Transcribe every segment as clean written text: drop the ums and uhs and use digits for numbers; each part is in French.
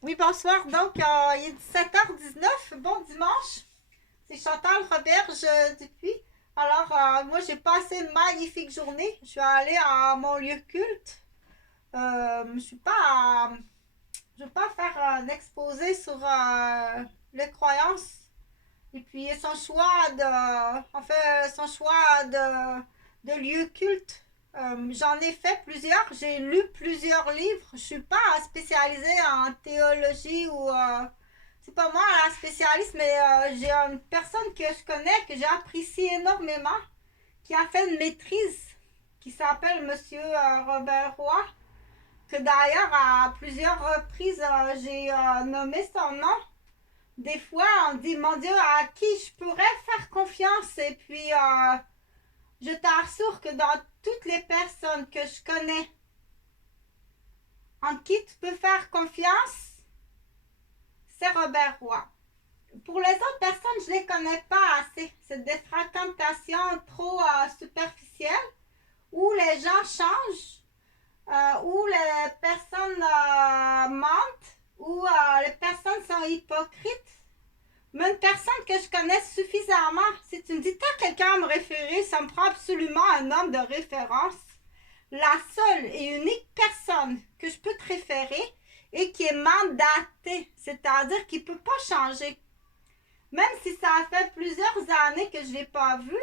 Oui, bonsoir. Donc, il est 17h19. Bon dimanche. C'est Chantal Roberge depuis. Alors, moi, j'ai passé une magnifique journée. Je suis allée à mon lieu culte. Je suis pas je veux pas faire un exposé sur les croyances. Et puis, son choix de lieu culte. J'en ai fait plusieurs. J'ai lu plusieurs livres. Je suis pas spécialisée en théologie ou c'est pas moi la spécialiste, mais j'ai une personne que je connais que j'apprécie énormément qui a fait une maîtrise qui s'appelle Monsieur Robert Roy, que d'ailleurs à plusieurs reprises j'ai nommé son nom. Des fois, on dit, mon Dieu, à qui je pourrais faire confiance? Et puis, je t'assure que dans toutes les personnes que je connais, en qui tu peux faire confiance, c'est Robert Roy. Pour les autres personnes, je ne les connais pas assez. C'est des fréquentations trop superficielles où les gens changent, où les personnes mentent, où les personnes sont hypocrites. Mais une personne que je connais suffisamment, si tu me dis t'as quelqu'un à me référer, ça me prend absolument un homme de référence. La seule et unique personne que je peux te référer et qui est mandatée, c'est-à-dire qui ne peut pas changer. Même si ça a fait plusieurs années que je ne l'ai pas vu,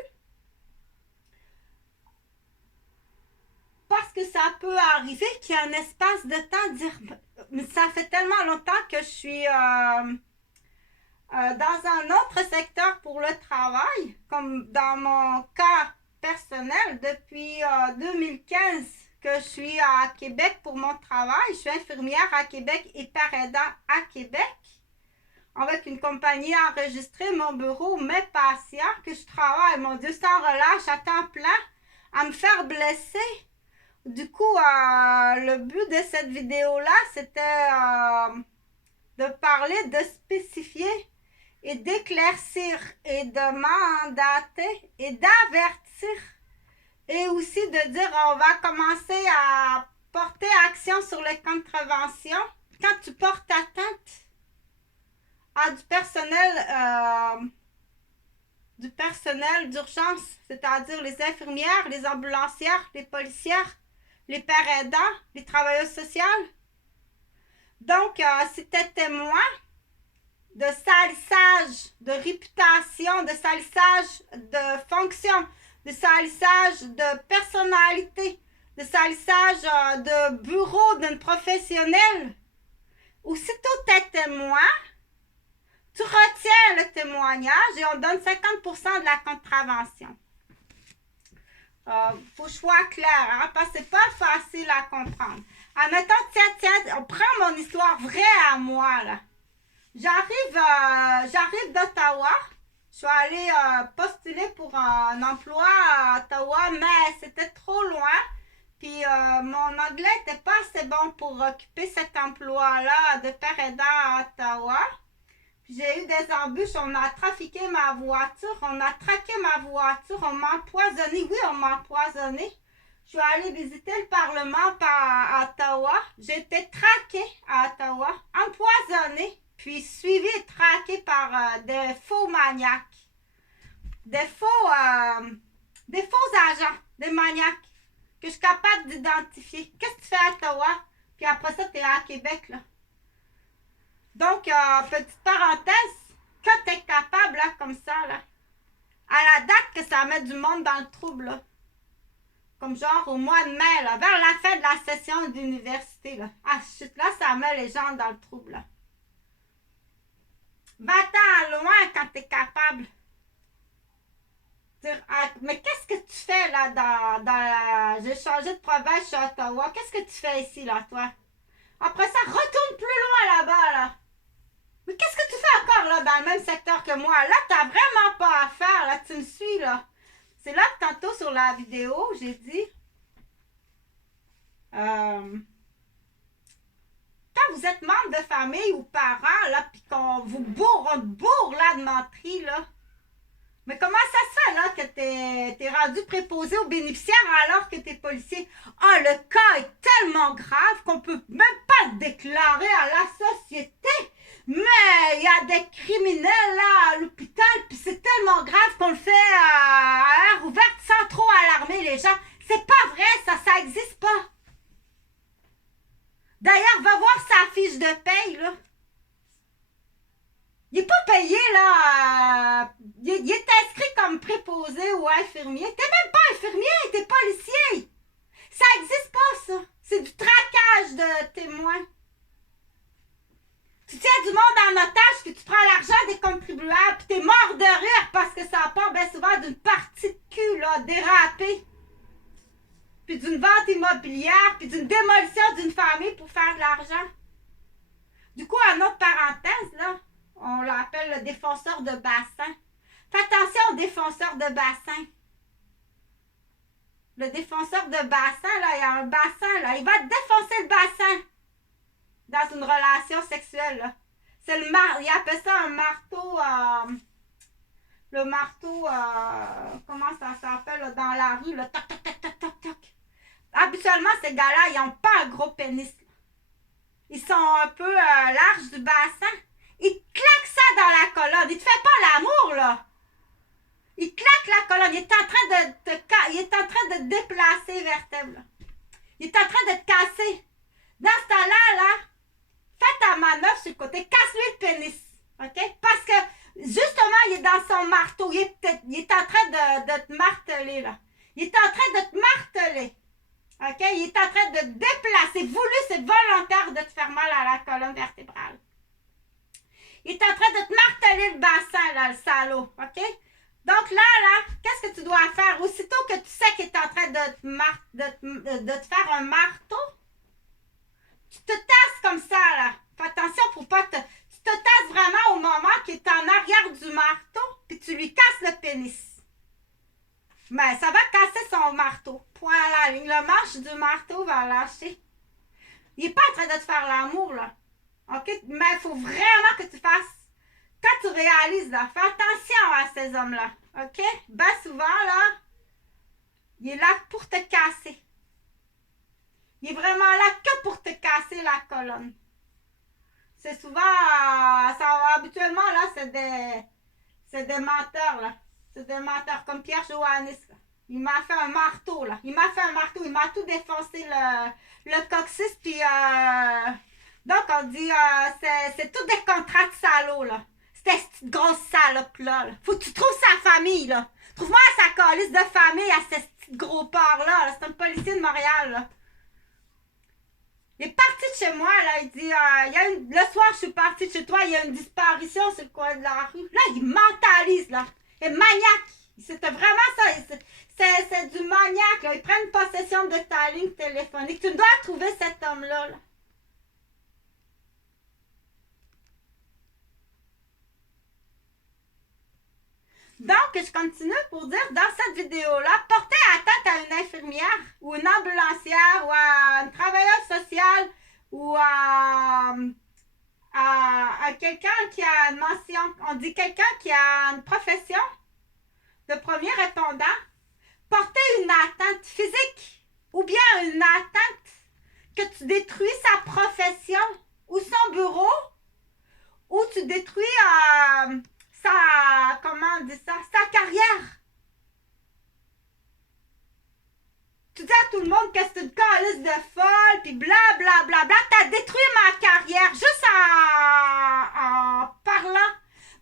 parce que ça peut arriver qu'il y a un espace de temps, dire, mais ça fait tellement longtemps que je suis dans un autre secteur pour le travail, comme dans mon cas personnel, depuis 2015 que je suis à Québec pour mon travail. Je suis infirmière à Québec et père aidant à Québec avec une compagnie enregistrée, mon bureau, mes patients, que je travaille, mon Dieu, sans relâche, à temps plein, à me faire blesser. Du coup, le but de cette vidéo-là, c'était de parler, de spécifier et d'éclaircir et de mandater et d'avertir et aussi de dire on va commencer à porter action sur les contraventions quand tu portes atteinte à du personnel d'urgence, c'est-à-dire les infirmières, les ambulancières, les policières, les pères aidants, les travailleurs sociaux. Donc, si tu es témoin de salissage de réputation, de salissage de fonction, de salissage de personnalité, de salissage de bureau d'une professionnelle, aussitôt tu es témoin, tu retiens le témoignage et on donne 50% de la contravention. Faut que je sois clair, hein, parce que c'est pas facile à comprendre. Admettons, tiens, on prend mon histoire vraie à moi, là. J'arrive d'Ottawa. Je suis allée postuler pour un emploi à Ottawa, mais c'était trop loin. Puis mon anglais n'était pas assez bon pour occuper cet emploi-là de père aidant à Ottawa. Puis j'ai eu des embûches, on a trafiqué ma voiture, on a traqué ma voiture, on m'a empoisonné. Oui, on m'a empoisonné. Je suis allée visiter le Parlement à Ottawa. J'ai été traquée à Ottawa, empoisonnée, puis suivie et traquée par des faux maniaques, des faux agents, des maniaques que je suis capable d'identifier. Qu'est-ce que tu fais à Ottawa? Puis après ça, tu es à Québec, là. Donc, petite parenthèse, quand tu es capable, là, comme ça, là, à la date que ça met du monde dans le trouble, là, comme genre au mois de mai, là, vers la fin de la session d'université, là. Ah, chut, là, ça met les gens dans le trouble, là. Va-t'en loin quand t'es capable. Dire, ah, mais qu'est-ce que tu fais, là, j'ai changé de province chez Ottawa. Qu'est-ce que tu fais ici, là, toi? Après ça, retourne plus loin là-bas, là. Mais qu'est-ce que tu fais encore, là, dans le même secteur que moi? Là, t'as vraiment pas à faire, là, tu me suis, là. C'est là que tantôt sur la vidéo, j'ai dit quand vous êtes membre de famille ou parents, là, puis qu'on vous bourre, on te bourre, là, de menterie, là. Mais comment ça se fait, là, que t'es rendu préposé aux bénéficiaires alors que t'es policier? Ah, le cas est tellement grave qu'on peut même pas le déclarer à la société. a des criminels là à l'hôpital, puis c'est tellement grave qu'on le fait à heure ouverte sans trop alarmer les gens. C'est pas vrai, ça existe pas. D'ailleurs, va voir sa fiche de paye, là. Il n'est pas payé, là. Il est inscrit comme préposé ou infirmier. T'es même pas infirmier, t'es policier. Ça existe pas, ça. C'est du traquage de témoins. Tu tiens du monde en otage, puis tu prends l'argent des contribuables, puis t'es mort de rire parce que ça part bien souvent d'une partie de cul, là, dérapée. Puis d'une vente immobilière, puis d'une démolition d'une famille pour faire de l'argent. Du coup, en autre parenthèse, là, on l'appelle le défenseur de bassin. Fais attention au défenseur de bassin. Le défenseur de bassin, là, il y a un bassin, là. Il va te défoncer le bassin dans une relation sexuelle, là. C'est le il appelle ça un marteau, le marteau, comment ça s'appelle, là, dans la rue, le toc, toc, toc, toc, toc, toc. Habituellement, ces gars-là, ils n'ont pas un gros pénis. Ils sont un peu larges du bassin. Ils te claquent ça dans la colonne. Il te fait pas l'amour, là. Il claque la colonne. Il est en train de te déplacer vertèbre. Il est en train de te casser. Dans ce temps-là, là, fais ta manœuvre sur le côté. Casse-lui le pénis. OK? Parce que, justement, il est dans son marteau. Il est en train de te marteler, là. Il est en train de te marteler. OK? Il est en train de te déplacer. Voulu, c'est volontaire de te faire mal à la colonne vertébrale. Il est en train de te marteler le bassin, là, le salaud. OK? Donc là, qu'est-ce que tu dois faire? Aussitôt que tu sais qu'il est en train de te faire un marteau, tu te tasses comme ça, là. Fais attention pour pas te... Tu te tasses vraiment au moment qu'il est en arrière du marteau, puis tu lui casses le pénis. Mais ça va casser son marteau. Point à la ligne. Le manche du marteau va lâcher. Il n'est pas en train de te faire l'amour, là. OK? Mais il faut vraiment que tu fasses... Quand tu réalises, là, fais attention à ces hommes-là. OK? Ben souvent, là, il est là pour te casser. Il est vraiment là que pour te casser la colonne. C'est souvent... habituellement, là, c'est des menteurs, là. C'est des menteurs, comme Pierre Johannis, là. Il m'a fait un marteau, là. Il m'a tout défoncé le coccyx, puis... Donc, on dit, c'est tout des contrats de salauds, là. C'était cette grosse salope-là. Faut que tu trouves sa famille, là. Trouve-moi sa calice de famille à ce petit gros porc-là. Là. C'est un policier de Montréal, là. Il est parti de chez moi, là. Il dit, le soir, je suis partie de chez toi, il y a une disparition sur le coin de la rue. Là, il mentalise, là. Il est maniaque. C'était vraiment ça. C'est du maniaque, là. Ils prennent possession de ta ligne téléphonique. Tu dois trouver cet homme-là, là. Donc, je continue pour dire, dans cette vidéo-là, porter atteinte à une infirmière ou une ambulancière ou à une travailleuse sociale ou à quelqu'un qui a une mention, on dit quelqu'un qui a une profession de premier répondant, porter une atteinte physique ou bien une atteinte que tu détruis sa profession ou son bureau ou tu détruis sa carrière. Tu dis à tout le monde que c'est une calice de folle, puis blablabla. T'as détruit ma carrière juste en parlant.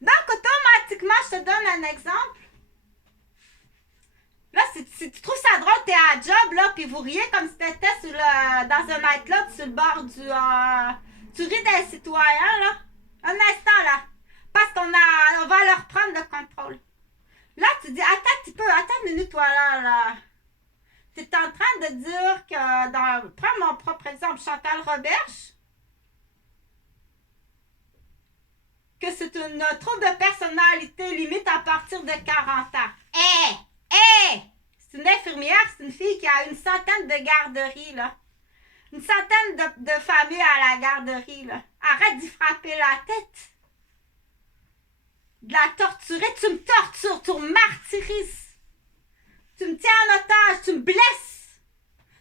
Donc, automatiquement, je te donne un exemple. Là, si tu trouves ça drôle, t'es à job, là, puis vous riez comme si t'étais dans un nightclub sur le bord du... tu ris des citoyens, là. Un instant, là. Parce qu'on va leur prendre le contrôle. Là, tu dis, attends une minute, toi, là. Tu es en train de dire que, prends mon propre exemple, Chantal Roberge, que c'est une trouble de personnalité limite à partir de 40 ans. C'est une infirmière, c'est une fille qui a une centaine de garderies, là. Une centaine de familles à la garderie, là. Arrête d'y frapper la tête. De la torturer, tu me tortures, tu me martyrises. Tu me tiens en otage, tu me blesses.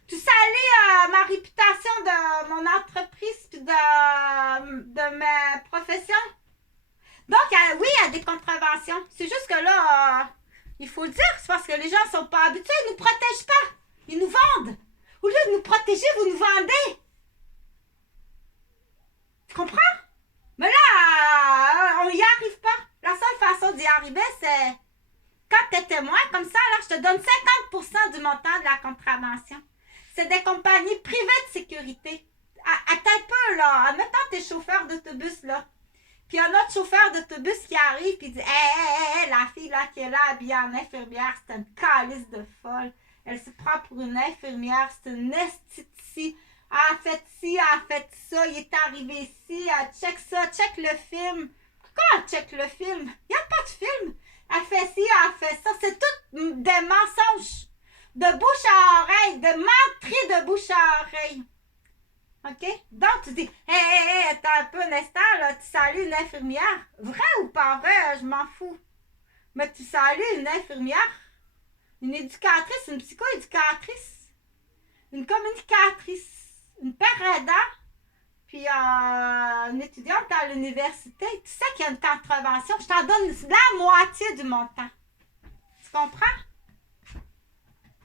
Tu salis ma réputation de mon entreprise puis de ma profession. des contraventions. C'est juste que là, il faut le dire, c'est parce que les gens sont pas habitués, ils nous protègent pas. Ils nous vendent. Au lieu de nous protéger, vous nous vendez. Tu comprends? Mais là, on n'y arrive pas. La seule façon d'y arriver, c'est quand tu es témoin, comme ça, là, je te donne 50% du montant de la contravention. C'est des compagnies privées de sécurité. Attends un peu, là. Admettons, t'es chauffeur d'autobus, là. Puis il y a un autre chauffeur d'autobus qui arrive, puis il dit hé, la fille, là, qui est là, habillée en infirmière, c'est une calice de folle. Elle se prend pour une infirmière, c'est une esthétie. Elle a fait ci, elle a fait ça, il est arrivé ici, check ça, check le film. Pourquoi elle check le film? Il n'y a pas de film. Elle fait ci, elle fait ça. C'est tout des mensonges. De bouche à oreille, de menteries de bouche à oreille. OK? Donc, tu dis, hé, t'as un peu un instant, là, tu salues une infirmière. Vrai ou pas vrai, je m'en fous. Mais tu salues une infirmière, une éducatrice, une psycho-éducatrice, une communicatrice, une père aidant, puis une étudiante à l'université. Tu sais qu'il y a une contravention. Je t'en donne la moitié du montant. Tu comprends?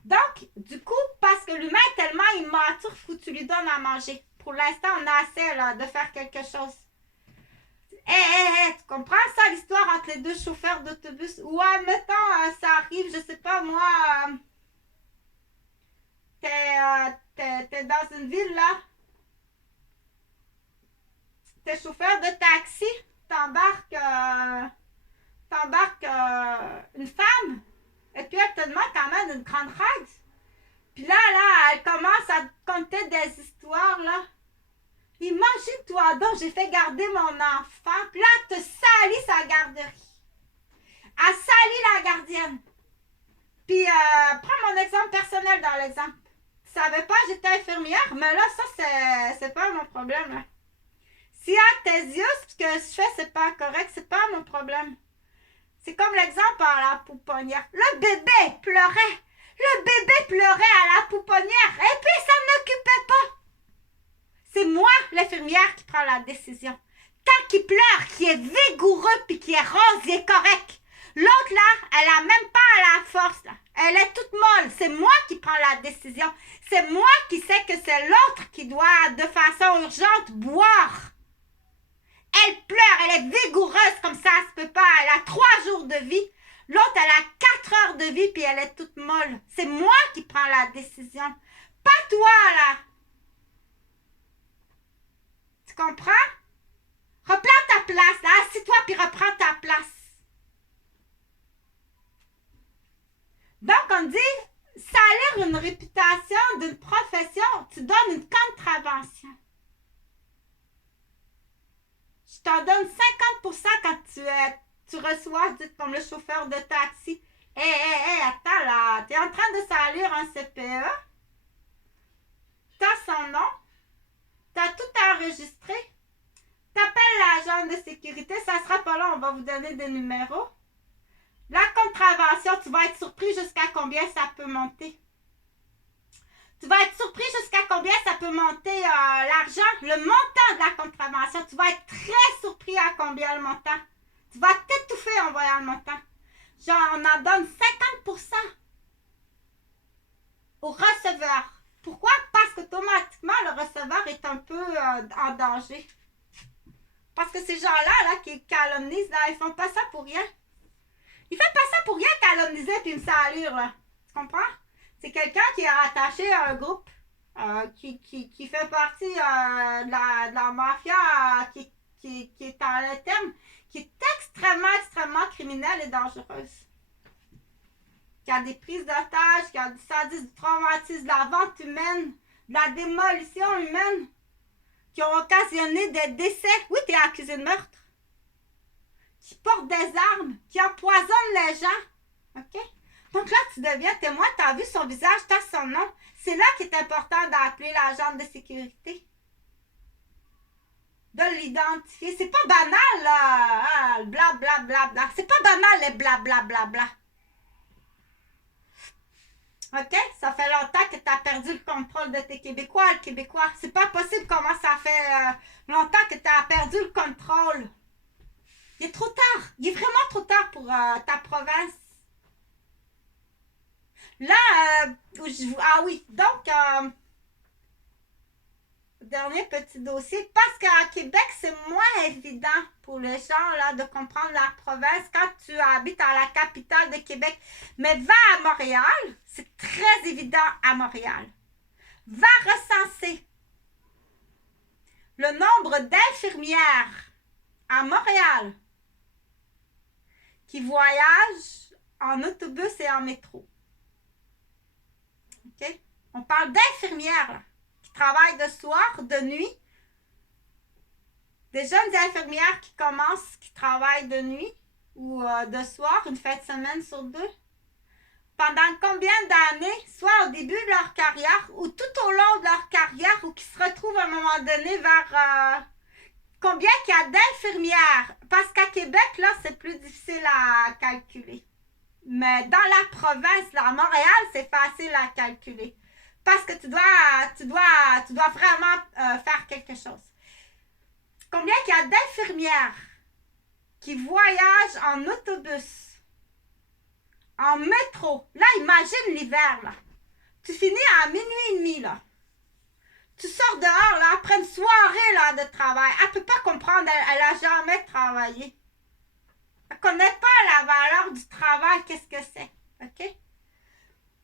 Donc, du coup, parce que l'humain est tellement immature, faut que tu lui donnes à manger. Pour l'instant, on a assez là, de faire quelque chose. Tu comprends ça, l'histoire entre les deux chauffeurs d'autobus? Ou admettons, ça arrive, je sais pas moi, t'es dans une ville là, t'es chauffeur de taxi, t'embarques une femme, et puis elle te demande quand même une grande ride. Puis là, elle commence à te conter des histoires, là. Imagine-toi donc, j'ai fait garder mon enfant, puis là, elle te salit sa garderie. Elle salit la gardienne. Puis, prends mon exemple personnel dans l'exemple. Tu savais pas, j'étais infirmière, mais là, ça, c'est pas mon problème, là. Si à tes yeux, ce que je fais, c'est pas correct, c'est pas mon problème. C'est comme l'exemple à la pouponnière. Le bébé pleurait. Le bébé pleurait à la pouponnière et puis ça ne m'occupait pas. C'est moi, l'infirmière, qui prend la décision. Tant qu'il pleure, qui est vigoureux puis qui est rose, il est correct. L'autre, là, elle a même pas la force, là. Elle est toute molle. C'est moi qui prends la décision. C'est moi qui sais que c'est l'autre qui doit, de façon urgente, boire. Elle pleure, elle est vigoureuse comme ça se peut pas. Elle a 3 jours de vie. L'autre, elle a 4 heures de vie puis elle est toute molle. C'est moi qui prends la décision. Pas toi, là. Tu comprends? Reprends ta place, là. Assis-toi puis reprends ta place. Donc, on dit, salir une réputation d'une profession, tu donnes une contravention. Je t'en donne 50% quand tu reçois, comme le chauffeur de taxi. Attends là, t'es en train de salir un CPE. T'as son nom. T'as tout enregistré. T'appelles l'agent de sécurité, ça sera pas là, on va vous donner des numéros. La contravention, tu vas être surpris jusqu'à combien ça peut monter. Tu vas être surpris jusqu'à combien ça peut monter l'argent, le montant de la contravention. Tu vas être très surpris à combien le montant. Tu vas t'étouffer en voyant le montant. Genre, on en donne 50% au receveur. Pourquoi? Parce qu'automatiquement, le receveur est un peu en danger. Parce que ces gens-là, là, qui calomnisent, là, ils font pas ça pour rien. Ils font pas ça pour rien calomniser puis me salir, là. Tu comprends? C'est quelqu'un qui est attaché à un groupe qui fait partie de la mafia qui est à l'interne, qui est extrêmement criminelle et dangereuse. Qui a des prises d'otages, qui a du sadisme, du traumatisme, de la vente humaine, de la démolition humaine, qui ont occasionné des décès. Oui, tu es accusé de meurtre. Qui portent des armes, qui empoisonnent les gens. OK? Donc là, tu deviens témoin, tu as vu son visage, tu as son nom. C'est là qu'il est important d'appeler l'agent de sécurité. De l'identifier. C'est pas banal, là. Blablabla. C'est pas banal, les blablabla. OK? Ça fait longtemps que tu as perdu le contrôle de tes Québécois, le Québécois. C'est pas possible comment ça fait longtemps que tu as perdu le contrôle. Il est trop tard. Il est vraiment trop tard pour ta province. Là, ah oui, donc, dernier petit dossier, parce qu'à Québec, c'est moins évident pour les gens là, de comprendre la province quand tu habites à la capitale de Québec. Mais va à Montréal, c'est très évident à Montréal. Va recenser le nombre d'infirmières à Montréal qui voyagent en autobus et en métro. OK? On parle d'infirmières là, qui travaillent de soir, de nuit. Des jeunes infirmières qui commencent, qui travaillent de nuit ou de soir, une fin de semaine sur 2. Pendant combien d'années, soit au début de leur carrière ou tout au long de leur carrière, ou qui se retrouvent à un moment donné vers combien qu'il y a d'infirmières. Parce qu'à Québec, là, c'est plus difficile à calculer. Mais dans la province, là, à Montréal, c'est facile à calculer. Parce que tu dois vraiment faire quelque chose. Combien qu'il y a d'infirmières qui voyagent en autobus, en métro. Là, imagine l'hiver, là. Tu finis à minuit et demi, là. Tu sors dehors, là, après une soirée, là, de travail. Elle ne peut pas comprendre, elle n'a jamais travaillé. Elle ne connaît pas la valeur du travail, qu'est-ce que c'est, OK?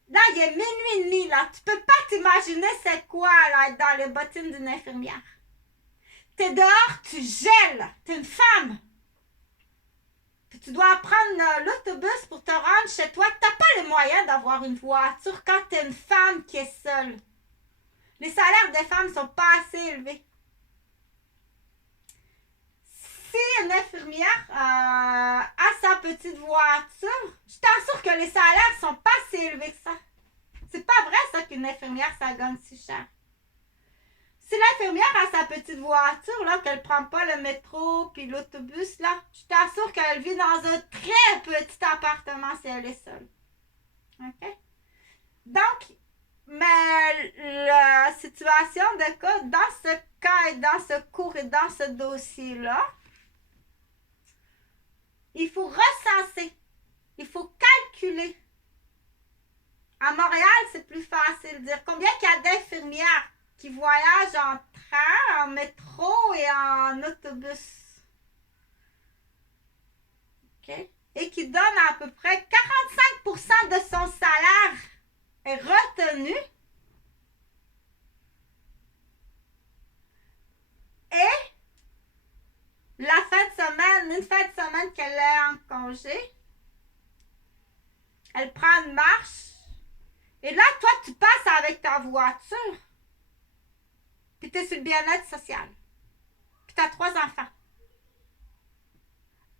Là, il est minuit et demi, là. Tu ne peux pas t'imaginer c'est quoi, là, être dans les bottines d'une infirmière. T'es dehors, tu gèles. T'es une femme. Puis tu dois prendre l'autobus pour te rendre chez toi. T'as pas les moyens d'avoir une voiture quand t'es une femme qui est seule. Les salaires des femmes sont pas assez élevés. Si une infirmière a sa petite voiture, je t'assure que les salaires sont pas si élevés que ça. C'est pas vrai ça qu'une infirmière ça gagne si cher. Si l'infirmière a sa petite voiture, là, qu'elle prend pas le métro puis l'autobus, là, je t'assure qu'elle vit dans un très petit appartement si elle est seule. OK? Donc, mais la situation de cas, dans ce cas et dans ce cours et dans ce dossier-là, il faut recenser, il faut calculer. À Montréal, c'est plus facile de dire combien il y a d'infirmières qui voyagent en train, en métro et en autobus. OK? Et qui donne à peu près 45% de son salaire est retenu. Et la fin de semaine, une fin de semaine qu'elle est en congé, elle prend une marche. Et là, toi, tu passes avec ta voiture. Puis tu es sur le bien-être social. Puis tu as 3 enfants.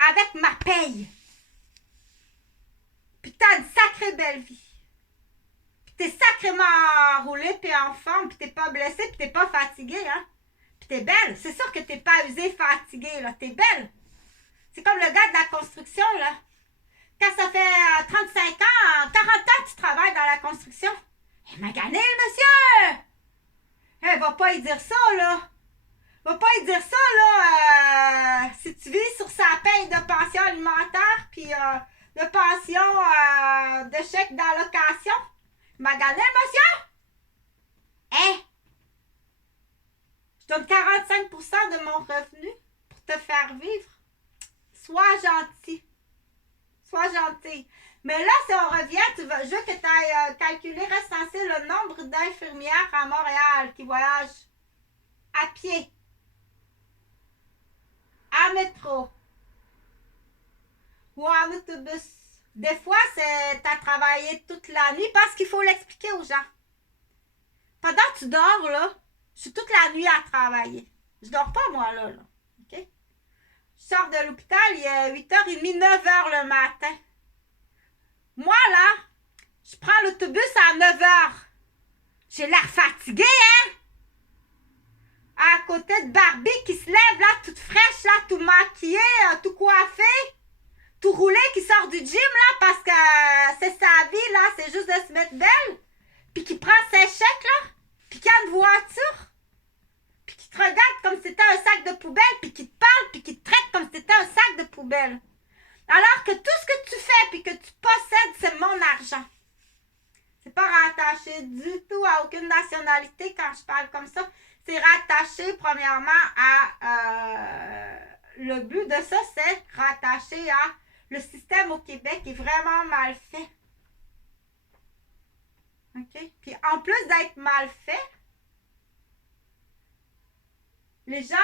Avec ma paye. Puis tu as une sacrée belle vie. Puis tu es sacrément enroulé, puis en forme, puis tu n'es pas blessé, puis tu n'es pas fatigué, hein. Puis tu es belle. C'est sûr que tu n'es pas usée, fatiguée, là. Tu es belle. C'est comme le gars de la construction, là. Quand ça fait 35 ans, 40 ans que tu travailles dans la construction. Eh, magané, le monsieur! Eh, va pas y dire ça, là. Va pas y dire ça, là. Si tu vis sur sa paye de pension alimentaire, puis de pension de chèque d'allocation, magané, monsieur? Eh! Je donne 45% de mon revenu pour te faire vivre. Sois gentil. Sois gentil. Mais là, si on revient, je veux que tu ailles calculer, recenser le nombre d'infirmières à Montréal qui voyagent à pied, à métro ou en autobus. Des fois, c'est à travailler toute la nuit parce qu'il faut l'expliquer aux gens. Pendant que tu dors, là, je suis toute la nuit à travailler. Je dors pas, moi, là. OK? Je sors de l'hôpital, il est 8h30, 9h le matin. Moi, là, je prends l'autobus à 9h. J'ai l'air fatiguée, hein? À côté de Barbie qui se lève, là, toute fraîche, là, tout maquillée, tout coiffée, tout roulé, qui sort du gym, là, parce que c'est sa vie, là, c'est juste de se mettre belle. Puis qui prend ses chèques, là, puis qui a une voiture, puis qui te regarde comme si c'était un sac de poubelle, puis qui te parle, puis qui te traite comme si c'était un sac de poubelle. poubelle. Alors que tout ce que tu fais puis que tu possèdes, c'est mon argent. C'est pas rattaché du tout à aucune nationalité quand je parle comme ça. C'est rattaché premièrement à... le but de ça, c'est rattaché à le système au Québec est vraiment mal fait. OK? Puis en plus d'être mal fait, les gens,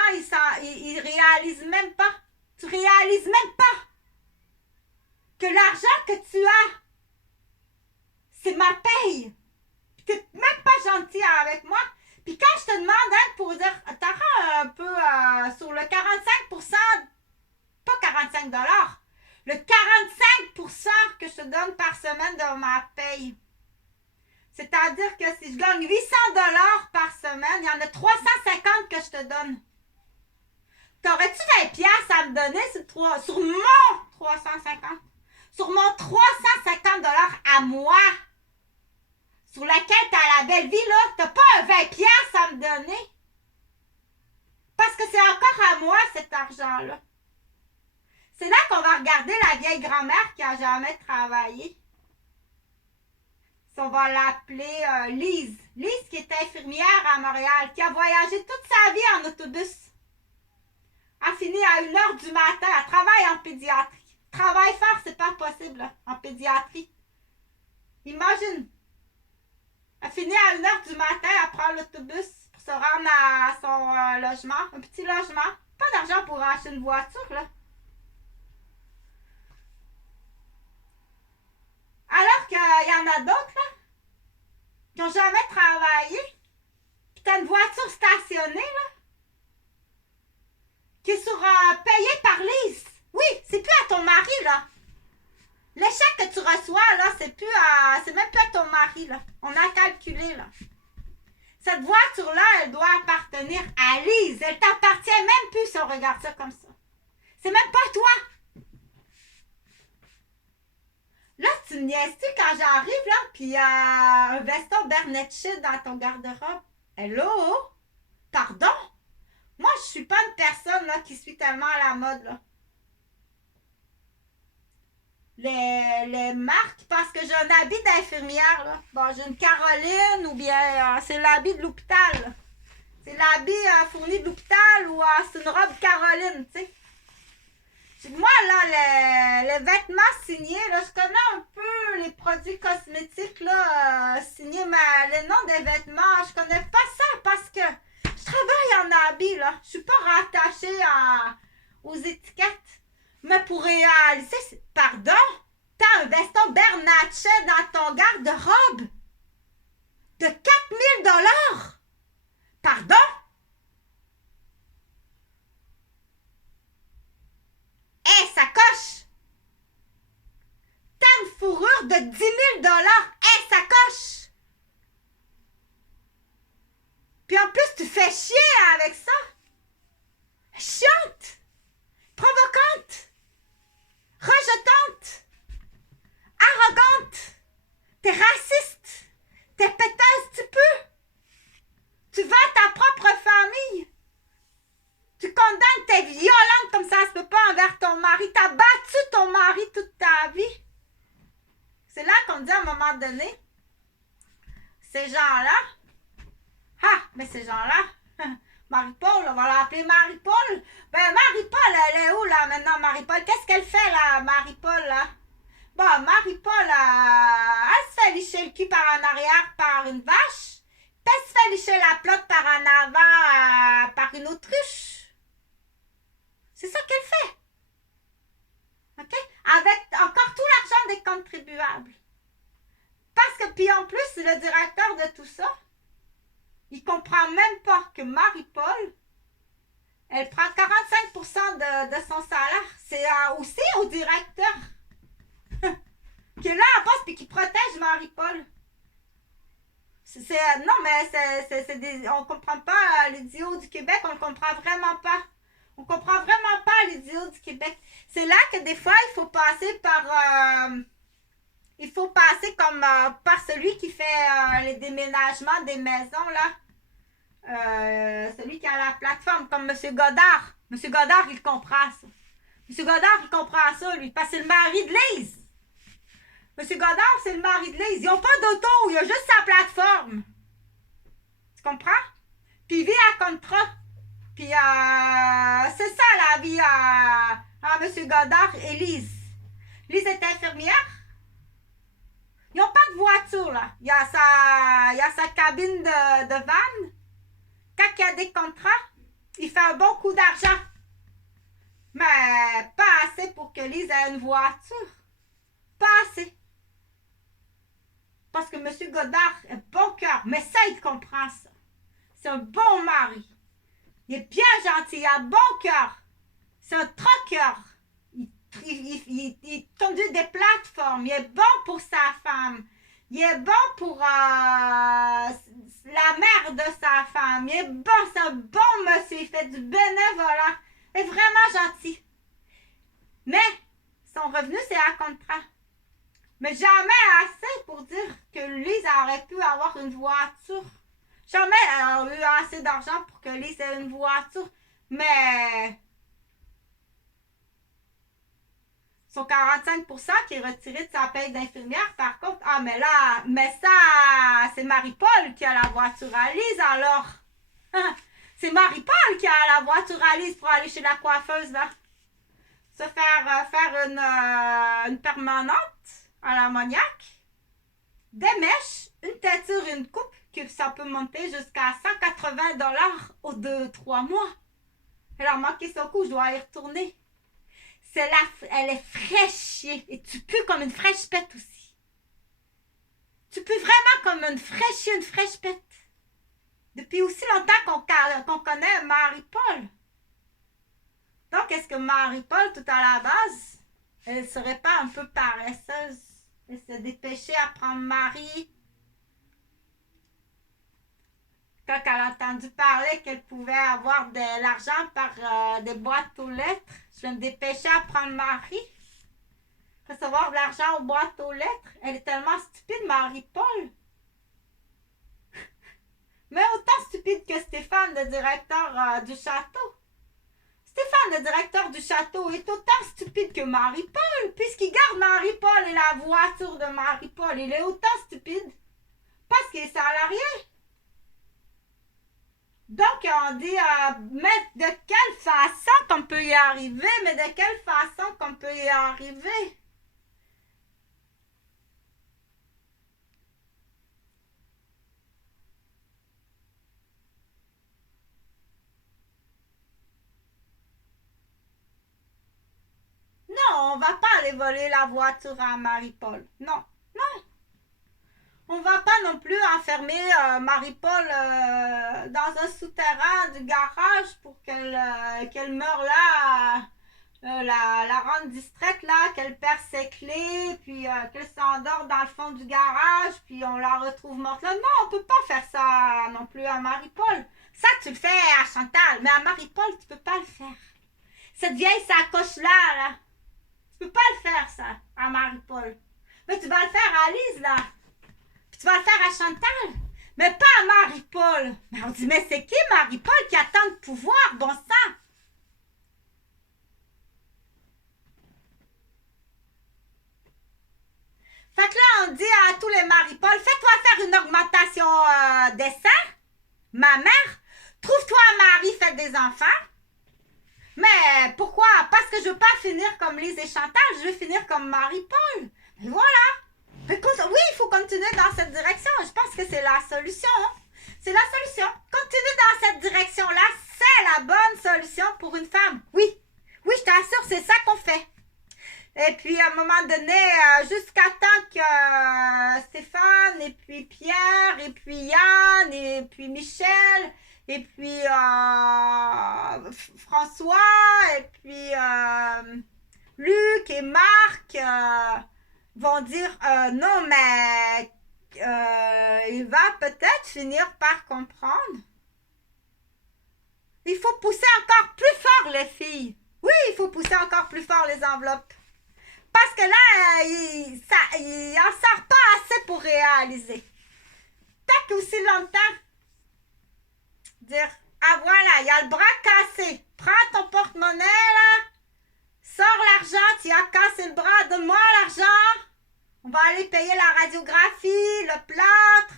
ils réalisent même pas. Tu réalises même pas que l'argent que tu as, c'est ma paye. Puis t'es même pas gentil avec moi. Puis quand je te demande hein, pour dire, t'auras un peu sur le 45%, pas 45 $, le 45% que je te donne par semaine de ma paye. C'est-à-dire que si je gagne 800 $ par semaine, il y en a 350 que je te donne. T'aurais-tu 20 piastres à me donner sur mon 350? Sur mon 350 $ à moi, sur laquelle t'as la belle vie, là, t'as pas un 20 piastres à me donner. Parce que c'est encore à moi, cet argent-là. C'est là qu'on va regarder la vieille grand-mère qui a jamais travaillé. On va l'appeler Lise. Lise qui est infirmière à Montréal, qui a voyagé toute sa vie en autobus. A fini à 1h du matin. Elle travaille en pédiatrie. Travail fort, c'est pas possible là, en pédiatrie. Imagine. Elle finit à 1h du matin, elle prend l'autobus pour se rendre à son logement. Un petit logement. Pas d'argent pour acheter une voiture, là. Alors qu'il y en a d'autres, là, qui n'ont jamais travaillé. Puis t'as une voiture stationnée, là, qui est payée par Lise. Oui, c'est plus à ton mari, là. Les chèques que tu reçois, là, c'est même plus à ton mari, là. On a calculé, là. Cette voiture-là, elle doit appartenir à Lise. Elle t'appartient même plus si on regarde ça comme ça. C'est même pas toi. Là, tu me niaises-tu quand j'arrive, là, puis il y a un veston Bernetchez dans ton garde-robe? Hello? Pardon? Moi, je suis pas une personne, là, qui suit tellement à la mode, là. Les marques, parce que j'ai un habit d'infirmière, là. Bon, j'ai une Caroline, ou bien c'est l'habit de l'hôpital. C'est l'habit fourni de l'hôpital, ou c'est une robe Caroline, tu sais. Moi, là, les vêtements signés, là, je connais un peu les produits cosmétiques, là, signés, mais les noms des vêtements, je connais pas ça parce que je travaille en habit, là. Je suis pas rattachée aux étiquettes. Mais pour réaliser, pardon, t'as un veston Bernatchez dans ton garde-robe de 4000 $. Pardon? Hé, ça coche! T'as une fourrure de 10 000 $. Hé, ça coche! Puis en plus, tu fais chier avec ça. Chiante! Provocante! Rejetante! Arrogante! T'es raciste! T'es pétasse, tu peux! Tu vends ta propre famille! Tu condamnes, t'es violente comme ça se peut pas envers ton mari. T'as battu ton mari toute ta vie. C'est là qu'on dit à un moment donné, ces gens-là, mais ces gens-là, Marie-Paul, on va l'appeler Marie-Paul. Ben, Marie-Paul, elle est où, là, maintenant, Marie-Paul? Qu'est-ce qu'elle fait, là, Marie-Paul, là? Bon, Marie-Paul, elle se fait licher le cul par en arrière par une vache. Puis elle se fait licher la plotte par en avant par une autruche. C'est ça qu'elle fait. OK? Avec encore tout l'argent des contribuables. Parce que, puis en plus, le directeur de tout ça, il comprend même pas que Marie-Paul, elle prend 45% de son salaire. C'est aussi au directeur qui est là en poste et qui protège Marie-Paul. Non, mais on comprend pas l'idiot du Québec, on le comprend vraiment pas. On comprend vraiment pas l'idiot du Québec. C'est là que des fois, il faut passer par... il faut passer comme par celui qui fait les déménagements des maisons, là. Celui qui a la plateforme, comme M. Godard. M. Godard, il comprend ça. M. Godard, il comprend ça, lui, parce que c'est le mari de Lise. M. Godard, c'est le mari de Lise. Ils n'ont pas d'auto, il y a juste sa plateforme. Tu comprends? Puis il vit à contrat. Puis c'est ça la vie à M. Godard et Lise. Lise est infirmière. Ils n'ont pas de voiture, là. Il y a sa cabine de van. Quand il y a des contrats, il fait un bon coup d'argent. Mais pas assez pour que Lise ait une voiture. Pas assez. Parce que M. Godard est bon cœur. Mais ça, il comprend ça. C'est un bon mari. Il est bien gentil. Il a un bon cœur. C'est un troqueur. Il conduit des plateformes. Il est bon pour sa femme. Il est bon pour la mère de sa femme. Il est bon. C'est un bon monsieur. Il fait du bénévolat. Il est vraiment gentil. Mais son revenu, c'est à contrat. Mais jamais assez pour dire que Lise aurait pu avoir une voiture. Jamais elle a eu assez d'argent pour que Lise ait une voiture. Mais son 45% qui est retiré de sa paye d'infirmière, par contre, mais ça, c'est Marie-Paul qui a la voiture à Lise, alors. C'est Marie-Paul qui a la voiture à Lise pour aller chez la coiffeuse, là. Se faire une permanente à l'ammoniac, des mèches, une teinture et une coupe, que ça peut monter jusqu'à 180$ au 2-3 mois. Elle a manqué son coup, je dois y retourner. Elle est fraîchier et tu pues comme une fraîche pète aussi. Tu pues vraiment comme une fraîche pète. Depuis aussi longtemps qu'on connaît Marie-Paul. Donc, est-ce que Marie-Paul, tout à la base, elle serait pas un peu paresseuse? Elle s'est dépêchée à prendre Marie. Quand elle a entendu parler qu'elle pouvait avoir de l'argent par des boîtes aux lettres, je vais me dépêcher à prendre Marie. Recevoir de l'argent aux boîtes aux lettres. Elle est tellement stupide, Marie-Paul. Mais autant stupide que Stéphane, le directeur du château. Stéphane, le directeur du château, est autant stupide que Marie-Paul, puisqu'il garde Marie-Paul et la voiture de Marie-Paul. Il est autant stupide parce qu'il est salarié. Donc, on dit, mais de quelle façon qu'on peut y arriver, mais de quelle façon qu'on peut y arriver? Non, on va pas aller voler la voiture à Marie-Paul. Non, non. On va pas non plus enfermer Marie-Paul dans un souterrain du garage pour qu'elle meure là, la rendre distraite là, qu'elle perd ses clés, puis qu'elle s'endort dans le fond du garage, puis on la retrouve morte là. Non, on peut pas faire ça non plus à Marie-Paul. Ça, tu le fais à Chantal, mais à Marie-Paul, tu peux pas le faire. Cette vieille sacoche là, tu peux pas le faire ça à Marie-Paul. Mais tu vas le faire à Lise là. Tu vas le faire à Chantal, mais pas à Marie-Paul. Mais on dit, mais c'est qui Marie-Paul qui a tant de pouvoir, bon sang? Fait que là, on dit à tous les Marie-Paul, fais-toi faire une augmentation d'essai, ma mère. Trouve-toi un mari, fais des enfants. Mais pourquoi? Parce que je veux pas finir comme Lise et Chantal, je veux finir comme Marie-Paul. Et voilà. Écoute, oui, il faut continuer dans cette direction. Je pense que c'est la solution. Hein? C'est la solution. Continuer dans cette direction-là, c'est la bonne solution pour une femme. Oui, oui, je t'assure, c'est ça qu'on fait. Et puis, à un moment donné, jusqu'à temps que Stéphane, et puis Pierre, et puis Yann, et puis Michel, et puis François, et puis Luc et Marc vont dire non, mais il va peut-être finir par comprendre. Il faut pousser encore plus fort les filles. Oui, il faut pousser encore plus fort les enveloppes. Parce que là, il en sort pas assez pour réaliser. Peut-être aussi longtemps, dire, ah voilà, il y a le bras cassé. Prends ton porte-monnaie là, sors tu as cassé le bras, donne-moi l'argent. On va aller payer la radiographie, le plâtre,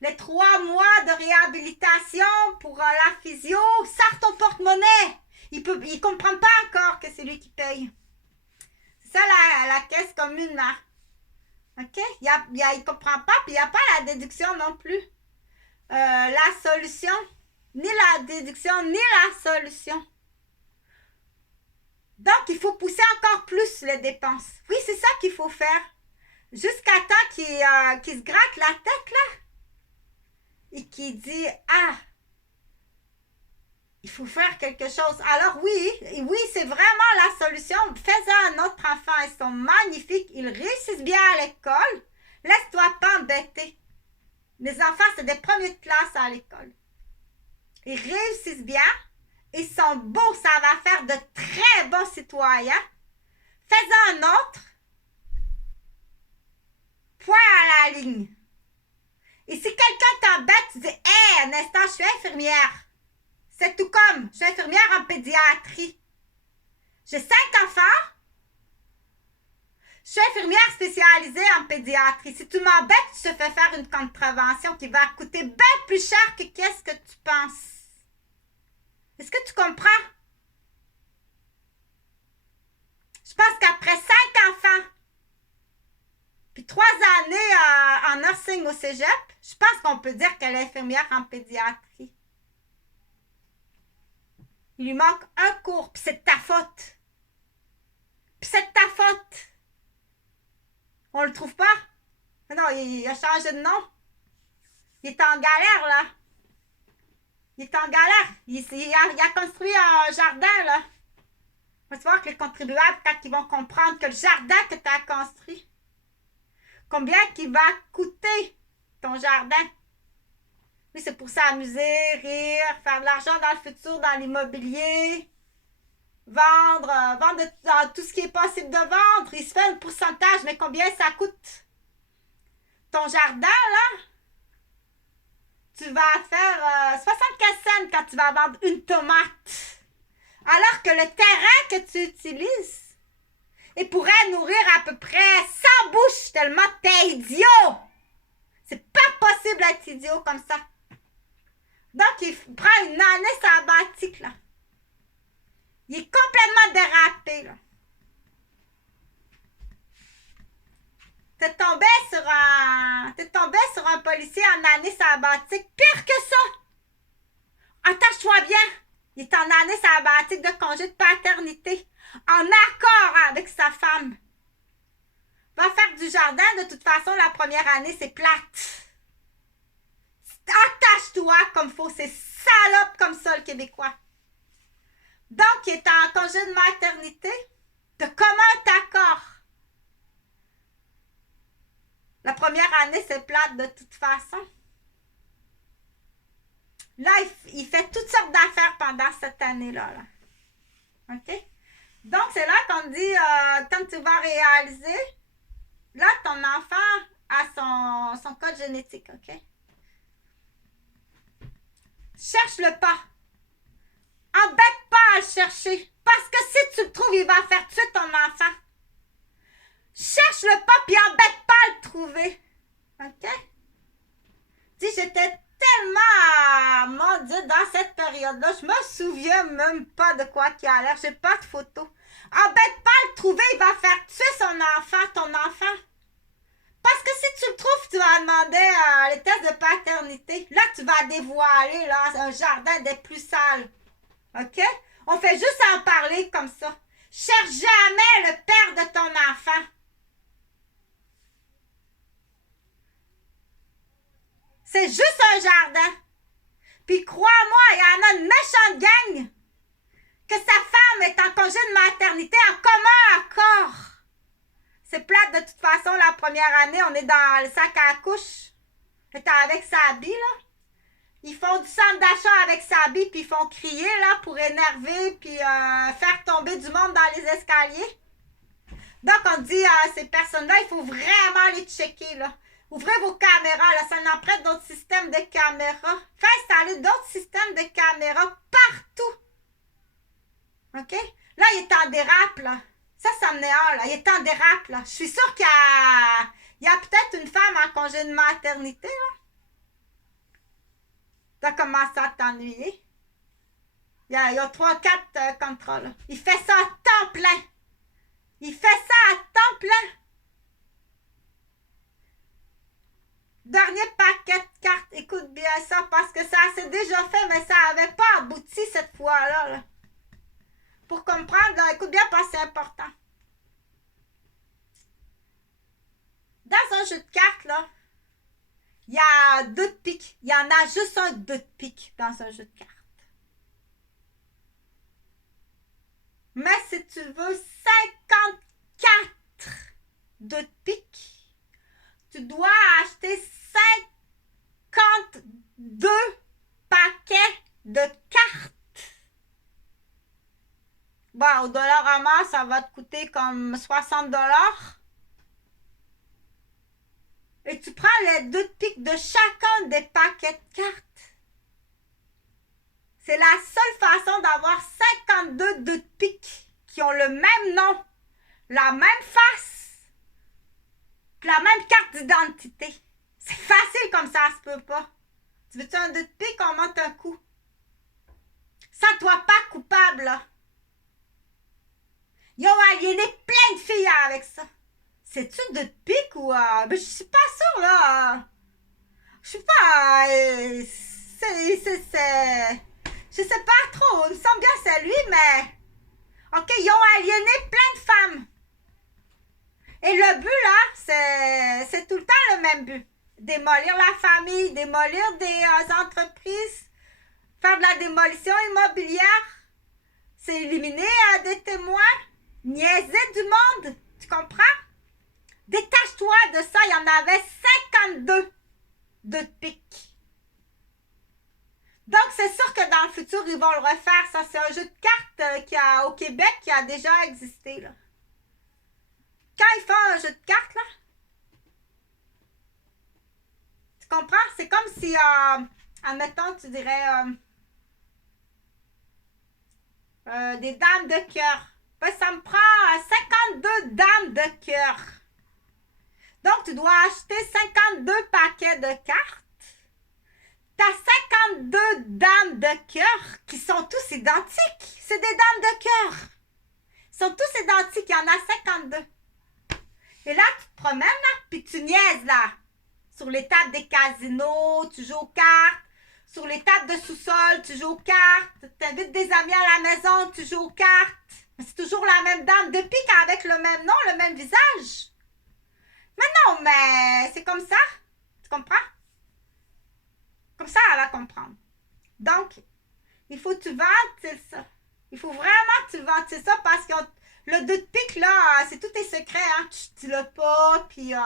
les 3 mois de réhabilitation pour la physio. Sors ton porte-monnaie. Il comprend pas encore que c'est lui qui paye. C'est ça la caisse commune là. OK? Il comprend pas, puis il n'y a pas la déduction non plus. La solution. Ni la déduction, ni la solution. Donc, il faut pousser encore plus les dépenses. Oui, c'est ça qu'il faut faire. Jusqu'à temps qu'il se gratte la tête, là. Et qu'il dit, ah, il faut faire quelque chose. Alors oui, c'est vraiment la solution. Fais-en un autre enfant. Ils sont magnifiques. Ils réussissent bien à l'école. Laisse-toi pas embêter. Les enfants, c'est des premières classes à l'école. Ils réussissent bien. Ils sont beaux. Ça va faire de très bons citoyens. Fais-en un autre. Point à la ligne. Et si quelqu'un t'embête, tu dis, hé, un instant, je suis infirmière. C'est tout comme, je suis infirmière en pédiatrie. J'ai 5 enfants. Je suis infirmière spécialisée en pédiatrie. Si tu m'embêtes, je te fais faire une contravention qui va coûter bien plus cher que qu'est-ce que tu penses. Est-ce que tu comprends? Je pense qu'après 5 enfants, puis 3 années en nursing au cégep, je pense qu'on peut dire qu'elle est infirmière en pédiatrie. Il lui manque un cours, puis c'est de ta faute. Puis c'est de ta faute. On le trouve pas? Non, il a changé de nom. Il est en galère, là. Il est en galère. Il a construit un jardin, là. On va voir que les contribuables, quand ils vont comprendre que le jardin que tu as construit, combien qu'il va coûter ton jardin? Oui, c'est pour s'amuser, rire, faire de l'argent dans le futur, dans l'immobilier, vendre tout ce qui est possible de vendre. Il se fait un pourcentage, mais combien ça coûte? Ton jardin, là, tu vas faire 75 cents quand tu vas vendre une tomate. Alors que le terrain que tu utilises, il pourrait nourrir à peu près 100 bouches tellement t'es idiot. C'est pas possible d'être idiot comme ça. Donc, il prend une année sabbatique, là. Il est complètement dérapé, là. T'es tombé sur un policier en année sabbatique. Pire que ça. Attache-toi bien. Il est en année sabbatique de congé de paternité. En accord avec sa femme. Va faire du jardin. De toute façon, la première année, c'est plate. Attache-toi comme faut. C'est salope comme ça, le Québécois. Donc, il est en congé de maternité. De commun accord. La première année, c'est plate de toute façon. Là, il fait toutes sortes d'affaires pendant cette année-là. Là. OK? Donc, c'est là qu'on dit, quand tu vas réaliser, là, ton enfant a son code génétique. OK? Cherche-le pas. Embête pas à le chercher. Parce que si tu le trouves, il va faire tuer ton enfant. Cherche-le pas, puis embête pas à le trouver. OK? Dis, j'étais tellement, mon Dieu, dans cette période-là, je me souviens même pas de quoi qu'il a l'air. J'ai pas de photo. Embête pas à le trouver, il va faire tuer son enfant, ton enfant. Parce que si tu le trouves, tu vas demander les tests de paternité. Là, tu vas dévoiler là, un jardin des plus sales. OK? On fait juste en parler comme ça. Cherche jamais le père de ton enfant. C'est juste un jardin. Puis crois-moi, il y en a une méchante gang que sa femme est en congé de maternité en commun accord. C'est plate de toute façon, la première année, on est dans le sac à couche. T'es avec Sabi, là. Ils font du centre d'achat avec Sabi, puis ils font crier, là, pour énerver, puis faire tomber du monde dans les escaliers. Donc, on dit à ces personnes-là, il faut vraiment les checker, là. Ouvrez vos caméras, là, ça en prête d'autres systèmes de caméras. Faites installer d'autres systèmes de caméras partout. OK? Là, il est en dérape, là. Ça me un, là. Il est en dérape, là. Je suis sûre qu'il y a peut-être une femme en congé de maternité, là. T'as commencé à t'ennuyer. Il y a 3-4 contrats, là. Il fait ça à temps plein. Il fait ça à temps plein. Dernier paquet de cartes, écoute bien ça, parce que ça s'est déjà fait, mais ça n'avait pas abouti cette fois-là. Là. Pour comprendre, là, écoute bien parce que c'est important. Dans un jeu de cartes, là, il y a 2 de pique. Il y en a juste un 2 de pique dans un jeu de cartes. Mais si tu veux 54 2 de pique, tu dois acheter 52 paquets de cartes. Bon, au Dollarama, ça va te coûter comme 60$. Et tu prends les 2 de pique de chacun des paquets de cartes. C'est la seule façon d'avoir 52 2 de pique qui ont le même nom, la même face, la même carte d'identité. C'est facile comme ça se peut pas. Tu veux-tu un 2 de pique, on monte un coup. Sens-toi pas coupable, là. Ils ont aliéné plein de filles avec ça. C'est-tu 2 de pique ou... Ben, je suis pas sûre, là. Je suis pas... Je sais pas trop. Il me semble bien que c'est lui, mais... OK, ils ont aliéné plein de femmes. Et le but, là, c'est tout le temps le même but. Démolir la famille, démolir des entreprises, faire de la démolition immobilière, c'est éliminer des témoins, niaiser du monde. Tu comprends? Détache-toi de ça. Il y en avait 52 de pique. Donc, c'est sûr que dans le futur, ils vont le refaire. Ça, c'est un jeu de cartes au Québec qui a déjà existé. Là. Quand ils font un jeu de cartes, là, tu comprends? C'est comme si, admettons, tu dirais des dames de cœur. Ben, ça me prend 52 dames de cœur. Donc, tu dois acheter 52 paquets de cartes. Tu as 52 dames de cœur qui sont tous identiques. C'est des dames de cœur. Ils sont tous identiques. Il y en a 52. Et là, tu te promènes, là, puis tu niaises, là. Sur les tables des casinos, tu joues aux cartes. Sur les tables de sous-sol, tu joues aux cartes. Tu invites des amis à la maison, tu joues aux cartes. Mais c'est toujours la même dame de pique avec le même nom, le même visage. Mais non, mais c'est comme ça. Tu comprends? Comme ça, elle va comprendre. Donc, il faut que tu ventes ça. Il faut vraiment que tu ventes ça parce que le 2 de pique, là, c'est tous tes secrets. Hein? Tu dis-le pas, puis ils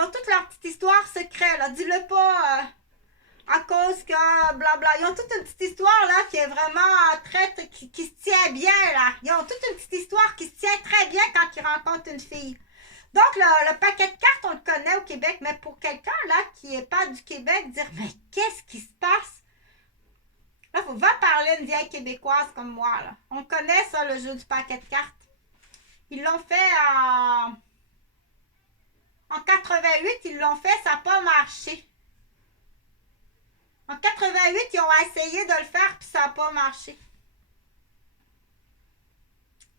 ont toute leur petite histoire secrète. Là. Dis-le pas à cause que blabla. Ils ont toute une petite histoire là qui est vraiment qui se tient bien. Là. Ils ont toute une petite histoire qui se tient très bien quand ils rencontrent une fille. Donc, le paquet de cartes, on le connaît au Québec, mais pour quelqu'un là qui n'est pas du Québec, dire mais qu'est-ce qui se passe? Là, il faut va parler une vieille québécoise comme moi. Là. On connaît ça, le jeu du paquet de cartes. Ils l'ont fait en 88, ils l'ont fait, ça n'a pas marché. En 88, ils ont essayé de le faire, puis ça n'a pas marché.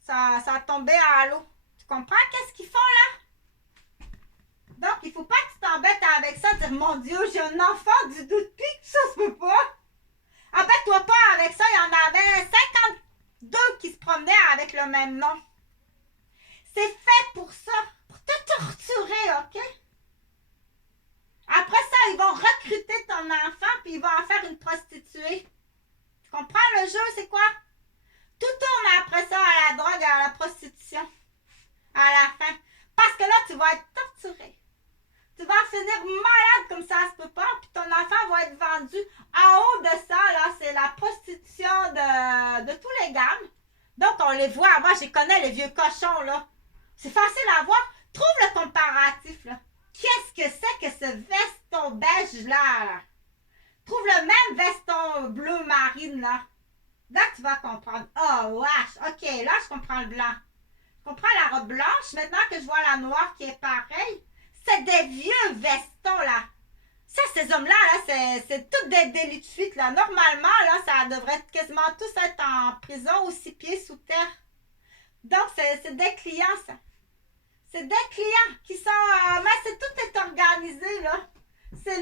Ça a tombé à l'eau. Tu comprends qu'est-ce qu'ils font là? Donc, il ne faut pas que tu t'embêtes avec ça, dire mon Dieu, j'ai un enfant du 2 de pique, ça se peut pas. Embête-toi pas avec ça, il y en avait 52 qui se promenaient avec le même nom. C'est fait pour ça, pour te torturer, OK? Après ça, ils vont recruter ton enfant puis ils vont en faire une prostituée. Tu comprends le jeu, c'est quoi? Tout tourne après ça à la drogue et à la prostitution. À la fin. Parce que là, tu vas être torturé. Tu vas finir malade comme ça se peut pas, puis ton enfant va être vendu. En haut de ça, là, c'est la prostitution de tous les gammes. Donc, on les voit. Moi, je connais les vieux cochons, là. C'est facile à voir. Trouve le comparatif, là. Qu'est-ce que c'est que ce veston beige-là, là? Trouve le même veston bleu marine, là. Là, tu vas comprendre. Oh, wesh. OK, là, je comprends le blanc. comprends la robe blanche, maintenant que je vois la noire qui est pareille, c'est des vieux vestons, là. Ça, ces hommes-là, là, c'est tous des délits de fuite, là. Normalement, là, ça devrait quasiment tous être en prison ou 6 pieds sous terre. Donc, c'est des clients, ça. C'est des clients qui sont... mais c'est tout est organisé, là. C'est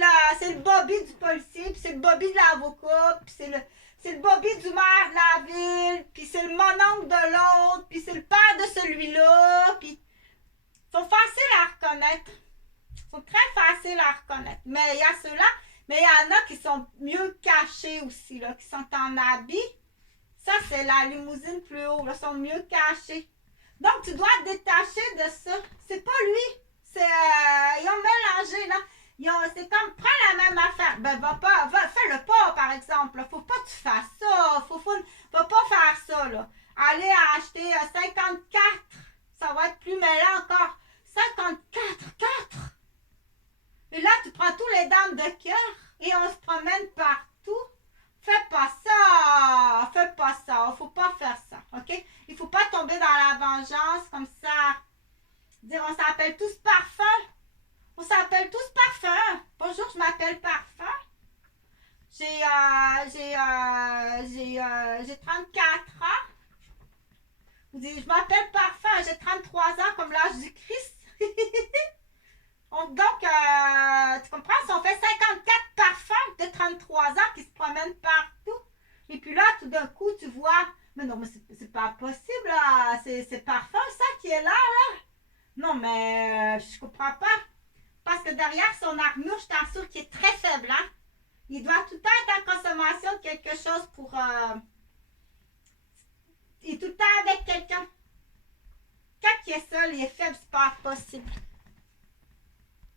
le Bobby du policier, puis c'est le Bobby de l'avocat, puis c'est le Bobby du maire de la ville, puis c'est le mononcle de l'autre, puis c'est le père de celui-là, puis ils sont faciles à reconnaître. Ils sont très faciles à reconnaître. Mais il y a ceux-là, mais il y en a qui sont mieux cachés aussi, là, qui sont en habit. Ça, c'est la limousine plus haut, là, sont mieux cachés. Donc, tu dois te détacher de ça. C'est pas lui. Ils ont mélangé, là. C'est comme, prends la même affaire. Ben, fais-le pas, par exemple. Là. Faut pas que tu fasses ça. Va pas faire ça, là. Aller acheter 54. Ça va être plus mêlant encore. 54. Et là, tu prends tous les dames de cœur et on se promène partout. Fais pas ça. Faut pas faire ça, ok? Il faut pas tomber dans la vengeance comme ça. Dire, on s'appelle tous Parfum. On s'appelle tous Parfum. Bonjour, je m'appelle Parfum. J'ai 34 ans. Vous dites, je m'appelle Parfum. J'ai 33 ans comme l'âge du Christ. Donc, tu comprends? Si on fait 54 parfums de 33 ans qui se promènent partout, et puis là, tout d'un coup, tu vois, mais non, mais c'est pas possible, là. C'est Parfum, ça, qui est là, là. Non, mais je comprends pas. Parce que derrière son armure, je t'assure qu'il est très faible, hein. Il doit tout le temps être en consommation de quelque chose pour... il est tout le temps avec quelqu'un. Quand il est seul, il est faible, c'est pas possible.